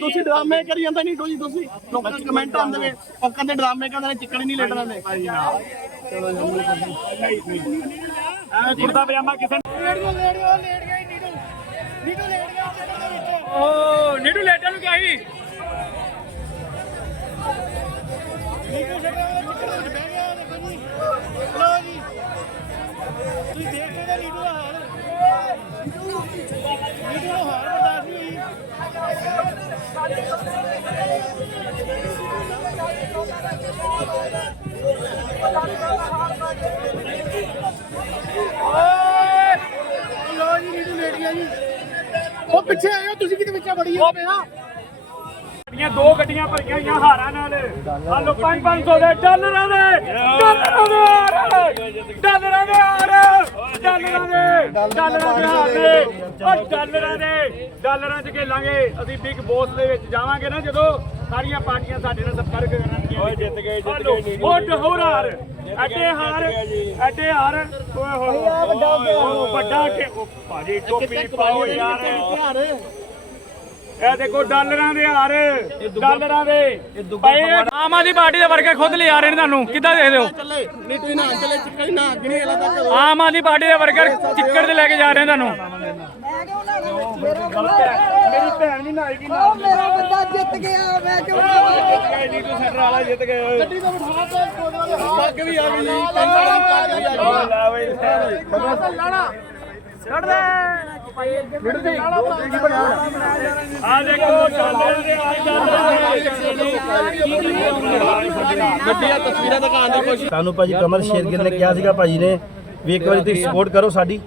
ਤੁਸੀਂ ਡਰਾਮੇ ਕਰੀ ਜਾਂਦੇ ਨਹੀਂ ਤੁਸੀਂ ਤੁਸੀਂ। ਲੋਕਾਂ ਦੇ ਕਮੈਂਟ ਆਉਂਦੇ ਨੇ। ਉਹ ਕਹਿੰਦੇ ਡਰਾਮੇ ਕਹਿੰਦੇ ਨੇ ਚਿੱਕੜ ਹੀ ਨਹੀਂ ਲੈਣਾ ਨੇ ਕੁੜਤਾ ਪਜਾਮਾ ਕਿਸੇ ਓ ਨੀਡੂ ਲੈਟਰ ਨੂੰ ਕਿਹਾ ਸੀ। ਹੋ ਪਿਆ। ਗੱਡੀਆਂ ਦੋ ਗੱਡੀਆਂ ਭਰੀਆਂ ਹੋਈਆਂ ਹਾਰਾਂ ਨਾਲ। ਆ ਲੋ 5-500 ਦੇ ਡਾਲਰਾਂ ਦੇ ਡਾਲਰਾਂ ਦੇ ਹਾਰ। ਡਾਲਰਾਂ ਦੇ ਹਾਰ ਡਾਲਰਾਂ ਦੇ ਡਾਲਰਾਂ ਦੇ ਹਾਰ ਨੇ। ਉਹ ਡਾਲਰਾਂ ਦੇ ਡਾਲਰਾਂ 'ਚ ਖੇਲਾਂਗੇ। ਅਸੀਂ ਬਿਗ ਬੋਸ ਦੇ ਵਿੱਚ ਜਾਵਾਂਗੇ ਨਾ ਜਦੋਂ ਸਾਰੀਆਂ ਪਾਰਟੀਆਂ ਸਾਡੇ ਨਾਲ ਸੰਪਰਕ ਕਰਨਗੀਆਂ। ਓਏ ਜਿੱਤ ਗਏ ਜਿੱਤ ਗਏ ਉਹ ਡਹੋਰ ਹਾਰ ਐਡੇ ਹਾਰ ਐਡੇ ਹਾਰ। ਓਏ ਹੋਏ ਵੱਡਾ ਵੱਡਾ ਕੇ ਭਾਜੀ ਟੋਪੀ ਪਾਓ ਯਾਰ। ਇਹ ਦੇਖੋ ਡਾਲਰਾਂ ਦੇ ਹਾਰ ਡਾਲਰਾਂ ਦੇ। ਪਏ ਆ। ਆਮ ਆਦਮੀ ਪਾਰਟੀ ਦੇ ਵਰਕਰ ਖੁਦ ਲਿਆ ਰਹੇ ਨੇ ਤੁਹਾਨੂੰ। ਕਿੱਦਾਂ ਦੇਖਦੇ ਹੋ? ਚੱਲੇ ਨਹੀਂ ਤੁਸੀਂ ਨਾ ਚੱਲੇ ਚਿੱਕੜ ਹੀ ਨਾ ਨਹੀਂ ਹਲਾ ਤੱਕ ਆਮ ਆਦਮੀ ਪਾਰਟੀ ਦੇ ਵਰਕਰ ਚਿੱਕੜ ਤੇ ਲੈ ਕੇ ਜਾ ਰਹੇ ਨੇ ਤੁਹਾਨੂੰ। ਮੇਰੀ ਭੈਣ ਵੀ ਨਾਏਗੀ ਉਹ ਮੇਰਾ ਬੰਦਾ ਜਿੱਤ ਗਿਆ ਮੈਂ ਕਿਉਂ ਜਾਵਾਂ ਨੀਟੂ ਸੈਂਟਰ ਵਾਲਾ ਜਿੱਤ ਗਏ ਗੱਡੀ ਤੋਂ ਬਿਠਾ ਕੇ ਕੋਲ ਵਾਲੇ ਪੱਗ ਵੀ ਆ ਗਈ ਜੀ ਪੈਂਟ ਪੱਗ ਵੀ ਆ ਗਈ। ਲੈ ਬਈ ਲਾਣਾ ਆ ਦੇਖੋ ਡਾਲਰਾਂ ਦੇ ਹਾਰ ਡਾਲਰਾਂ ਦੇ ਗੱਡੀਆਂ ਤਸਵੀਰਾਂ ਦਿਖਾਉਣ ਦੀ ਕੋਸ਼ਿਸ਼ ਸਾਨੂੰ ਭਾਜੀ ਕਮਲ ਸ਼ੇਰਗਿੱਲ ਨੇ ਕਿਹਾ ਸੀਗਾ ਭਾਜੀ ਨੇ ਵੀ ਇੱਕ ਵਾਰੀ ਤੁਸੀਂ ਸਪੋਰਟ ਕਰੋ ਸਾਡੀ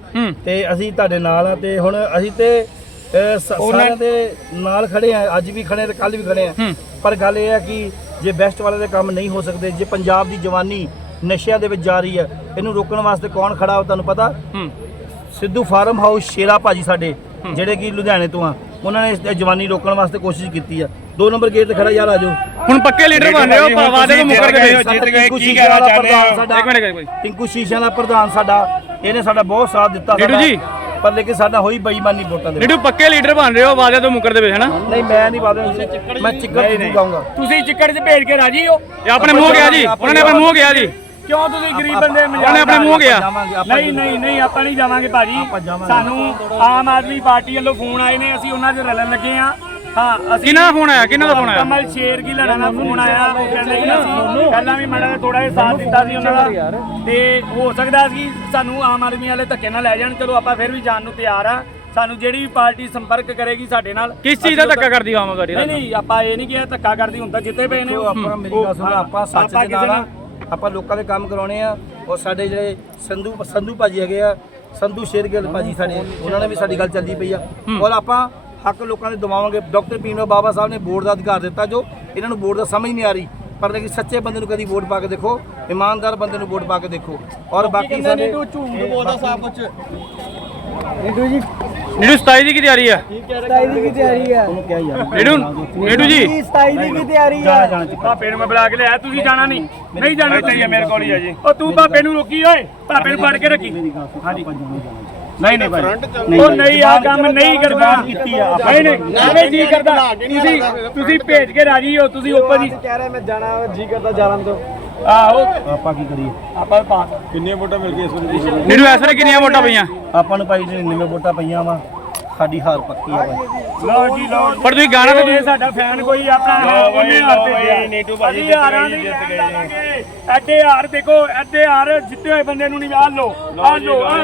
ਤੇ ਅਸੀਂ ਤੁਹਾਡੇ ਨਾਲ ਆ ਤੇ ਹੁਣ ਅਸੀਂ ਤੇ ਅਹ, ਸ- ਸਾਰਿਆਂ ਦੇ ਨਾਲ ਖੜੇ ਆ ਅੱਜ ਵੀ ਖੜੇ ਆ ਤੇ ਕੱਲ ਵੀ ਖੜੇ ਆ। ਪਰ ਗੱਲ ਇਹ ਆ ਕਿ ਜੇ ਬੈਸਟ ਵਾਲੇ ਦੇ ਕੰਮ ਨਹੀਂ ਹੋ ਸਕਦੇ ਜੇ ਪੰਜਾਬ ਦੀ ਜਵਾਨੀ ਨਸ਼ਿਆਂ ਦੇ ਵਿੱਚ ਜਾ ਰਹੀ ਹੈ ਇਹਨੂੰ ਰੋਕਣ ਵਾਸਤੇ ਕੌਣ ਖੜਾ ਹੋ ਤੁਹਾਨੂੰ ਪਤਾ? ਸਿੱਧੂ ਫਾਰਮ ਹਾਊਸ ਸ਼ੇਰਾ ਭਾਜੀ ਸਾਡੇ ਜਿਹੜੇ ਕਿ ਲੁਧਿਆਣੇ ਤੋਂ ਆ ਉਹਨਾਂ ਨੇ ਇਸ ਜਵਾਨੀ ਰੋਕਣ ਵਾਸਤੇ ਕੋਸ਼ਿਸ਼ ਕੀਤੀ ਆ। ਦੋ ਨੰਬਰ ਗੇਟ ਤੇ ਖੜਾ ਯਾਰ ਆਜੋ ਹੁਣ ਪੱਕੇ ਲੀਡਰ ਬਣ ਰਹੇ ਹੋ ਵਾਅਦੇ ਤੋਂ ਮੁੱਕਰ ਗਏ ਜਿੱਤ ਗਏ ਕੀ ਕਹਿਣਾ ਚਾਹੁੰਦੇ ਹੋ? ਇੱਕ ਮਿੰਟ ਇੱਕ ਮਿੰਟ ਟਿੰਕੂ ਸ਼ੀਸ਼ਿਆਂ ਦਾ ਪ੍ਰਧਾਨ ਸਾਡਾ ਇਹਨੇ ਸਾਡਾ ਬਹੁਤ ਸਾਥ ਦਿੱਤਾ ਸਾਡਾ। ਜੀ। ਪਰ ਲੇਕਿਨ ਸਾਡਾ ਹੋਈ ਬੇਈਮਾਨੀ ਵੋਟਾਂ ਦੇ ਨੀਡੂ ਪੱਕੇ ਲੀਡਰ ਬਣ ਰਹੇ ਹੋ ਵਾਅਦੇ ਤੋਂ ਮੁੱਕਰਦੇ ਪਏ ਹਨਾ? ਨਹੀਂ ਮੈਂ ਨਹੀਂ ਵਾਦੇ ਮੈਂ ਚਿੱਕੜ ਨਹੀਂ। ਗਾਉਂਗਾ ਤੁਸੀਂ ਚਿੱਕੜ 'ਚ ਭੇਜ ਕੇ ਰਾਜੀ ਹੋ। ਇਹ ਆਪਣੇ ਮੂੰਹ ਗਿਆ ਜੀ ਉਹਨਾਂ ਨੇ ਆਪਣੇ ਮੂੰਹ ਗਿਆ ਜੀ। ਕਿਉਂ ਤੁਸੀਂ ਗਰੀਬ ਬੰਦੇ ਉਹਨਾਂ ਨੇ ਆਪਣੇ ਮੂੰਹ ਗਿਆ। ਨਹੀਂ ਨਹੀਂ ਨਹੀਂ ਆਪਾਂ ਨਹੀਂ ਜਾਵਾਂਗੇ ਭਾਜੀ। ਸਾਨੂੰ ਆਮ ਆਦਮੀ ਪਾਰਟੀ ਵੱਲੋਂ ਫੋਨ ਆਏ ਨੇ ਅਸੀਂ ਉਹਨਾਂ 'ਚ ਰਲਣ ਲੱਗੇ ਆ ਹਾਂ ਅਸੀਂ ਕਿਹਨਾਂ ਦਾ ਫੋਨ ਆਇਆ? ਕਿਹਨਾਂ ਦਾ ਫੋਨ ਆਇਆ? ਕਮਲ ਸ਼ੇਰ ਕੀ ਲੜਾ ਦਾ ਫੋਨ ਆਇਆ। ਉਹ ਕਹਿੰਦੇ ਕਿ ਅਸੀਂ ਪਹਿਲਾਂ ਵੀ ਮਾੜਾ ਥੋੜਾ ਜਿਹਾ ਸਾਥ ਦਿੱਤਾ ਸੀ ਉਹਨਾਂ ਦਾ। ਤੇ ਹੋ ਸਕਦਾ ਸੀ ਸਾਨੂੰ ਆਮ ਆਦਮੀ ਵਾਲੇ ਧੱਕੇ ਨਾਲ ਲੈ ਜਾਣ। ਚਲੋ ਆਪਾਂ ਫਿਰ ਵੀ ਜਾਣ ਨੂੰ ਤਿਆਰ ਆ। ਸਾਨੂੰ ਜਿਹੜੀ ਵੀ ਪਾਰਟੀ ਸੰਪਰਕ ਕਰੇਗੀ ਸਾਡੇ ਨਾਲ ਕਿਸ ਚੀਜ਼ ਦਾ ਧੱਕਾ ਕਰਦੀ ਆਮ ਆਦਮੀ ਨਹੀਂ ਨਹੀਂ ਆਪਾਂ ਇਹ ਨਹੀਂ ਕਿਹਾ ਧੱਕਾ ਕਰਦੀ ਹੁਣ ਤਾਂ ਜਿੱਤੇ ਪਏ ਨੇ। ਜੋ ਆਪਾਂ ਮੇਰੀ ਗੱਲ ਸੁਣੋ ਆਪਾਂ ਸੱਚ ਦੇ ਨਾਲ ਆ। ਕਿਸੇ ਆਪਾਂ ਲੋਕਾਂ ਦੇ ਕੰਮ ਕਰਾਉਣੇ ਆ ਔਰ ਸਾਡੇ ਜਿਹੜੇ ਸੰਧੂ ਸੰਧੂ ਭਾਜੀ ਹੈਗੇ ਆ ਸੰਧੂ ਸ਼ੇਰਗਿੱਲ ਭਾਜੀ ਸਾਡੇ ਉਹਨਾਂ ਨੇ ਵੀ ਸਾਡੀ ਗੱਲ ਚੱਲਦੀ ਪਈ ਆ। ਔਰ ਆਪਾਂ ਹੱਕ ਲੋਕਾਂ ਦੇ ਦਵਾਵਾਂਗੇ। ਡਾਕਟਰ ਪੀਨੋ ਬਾਬਾ ਸਾਹਿਬ ਨੇ ਵੋਟ ਦਾ ਅਧਿਕਾਰ ਦਿੱਤਾ ਜੋ ਇਹਨਾਂ ਨੂੰ ਵੋਟ ਦਾ ਸਮਝ ਨਹੀਂ ਆ ਰਹੀ। ਪਰ ਲੇਕਿਨ ਸੱਚੇ ਬੰਦੇ ਨੂੰ ਕਦੀ ਵੋਟ ਪਾ ਕੇ ਦੇਖੋ ਇਮਾਨਦਾਰ ਬੰਦੇ ਨੂੰ ਵੋਟ ਪਾ ਕੇ ਦੇਖੋ। ਔਰ ਬਾਕੀ ਸਾਡੇ ਝੂਠ ਬੋਲਦਾ ਸਾਬ ਕੁਝ ਨੀਡੂ 27 ਦੀ ਕੀ ਤਿਆਰੀ ਆ? 27 ਦੀ ਕੀ ਤਿਆਰੀ ਹੈ ਉਹਨੂੰ ਕਿਹਾ ਯਾਰ ਨੀਡੂ ਨੀਡੂ ਜੀ? 27 ਦੀ ਕੀ ਤਿਆਰੀ ਹੈ ਜਾਣਾ ਜਾਣਾ ਚਿੱਕੜ ਭਾਪੇ ਨੂੰ ਮੈਂ ਬੁਲਾ ਕੇ ਲਿਆ ਤੁਸੀਂ ਜਾਣਾ ਨਹੀਂ। ਨਹੀਂ ਜਾਣਾ ਤੁਸੀਂ ਮੇਰੇ ਕੋਲ ਹੀ ਆ ਜੀ। ਉਹ ਤੂੰ ਭਾਪੇ ਨੂੰ ਰੋਕੀ ਓਏ। ਭਾਪੇ ਨੂੰ ਫੜ ਕੇ ਰੱਖੀ। ਹਾਂਜੀ। ਨਹੀਂ ਨਹੀਂ ਭਾਈ। ਉਹ ਨਹੀਂ ਆ ਕੰਮ ਨਹੀਂ ਕਰਦਾ। ਕੀਤੀ ਆ ਨਹੀਂ ਨਹੀਂ ਐਵੇਂ ਜੀ ਕਰਦਾ। ਤੁਸੀਂ ਤੁਸੀਂ ਭੇਜ ਕੇ ਰਾਜੀ ਹੋ ਤੁਸੀਂ ਉੱਪਰ ਹੀ ਕਹਿ ਰਿਹਾ ਮੈਂ ਜਾਣਾ ਜੀ ਕਰਦਾ ਜਾਣ ਤੋਂ। ਆਹੋ। ਆਪਾਂ ਕੀ ਕਰੀਏ? ਆਪਾਂ ਪਾ ਨੀਡੂ ਇਸ ਵੇਲੇ ਕਿੰਨੀਆਂ ਵੋਟਾਂ ਪਈਆਂ? ਆਪਾਂ ਨੂੰ ਭਾਈ 99 ਵੋਟਾਂ ਪਈਆਂ ਵਾ। ਸਾਡੀ ਹਾਰ ਪੱਕੀ ਆ ਭਾਈ। ਲਓ ਜੀ ਲਓ ਪਰ ਤੁਸੀਂ ਗਾਣਾ ਤਾਂ ਸਾਡਾ ਫੈਨ ਕੋਈ ਆਪਣਾ ਉਹਨੇ ਹਾਰ ਤੇ ਨੀਟੂ ਭਾਜੀ ਜਿੱਤ ਗਏ ਐਡੇ ਹਾਰ ਦੇਖੋ ਐਡੇ ਹਾਰ ਜਿੱਤੇ ਹੋਏ ਬੰਦੇ ਨੂੰ ਨਹੀਂ ਆ ਲੋ ਆ ਲੋ ਆਹ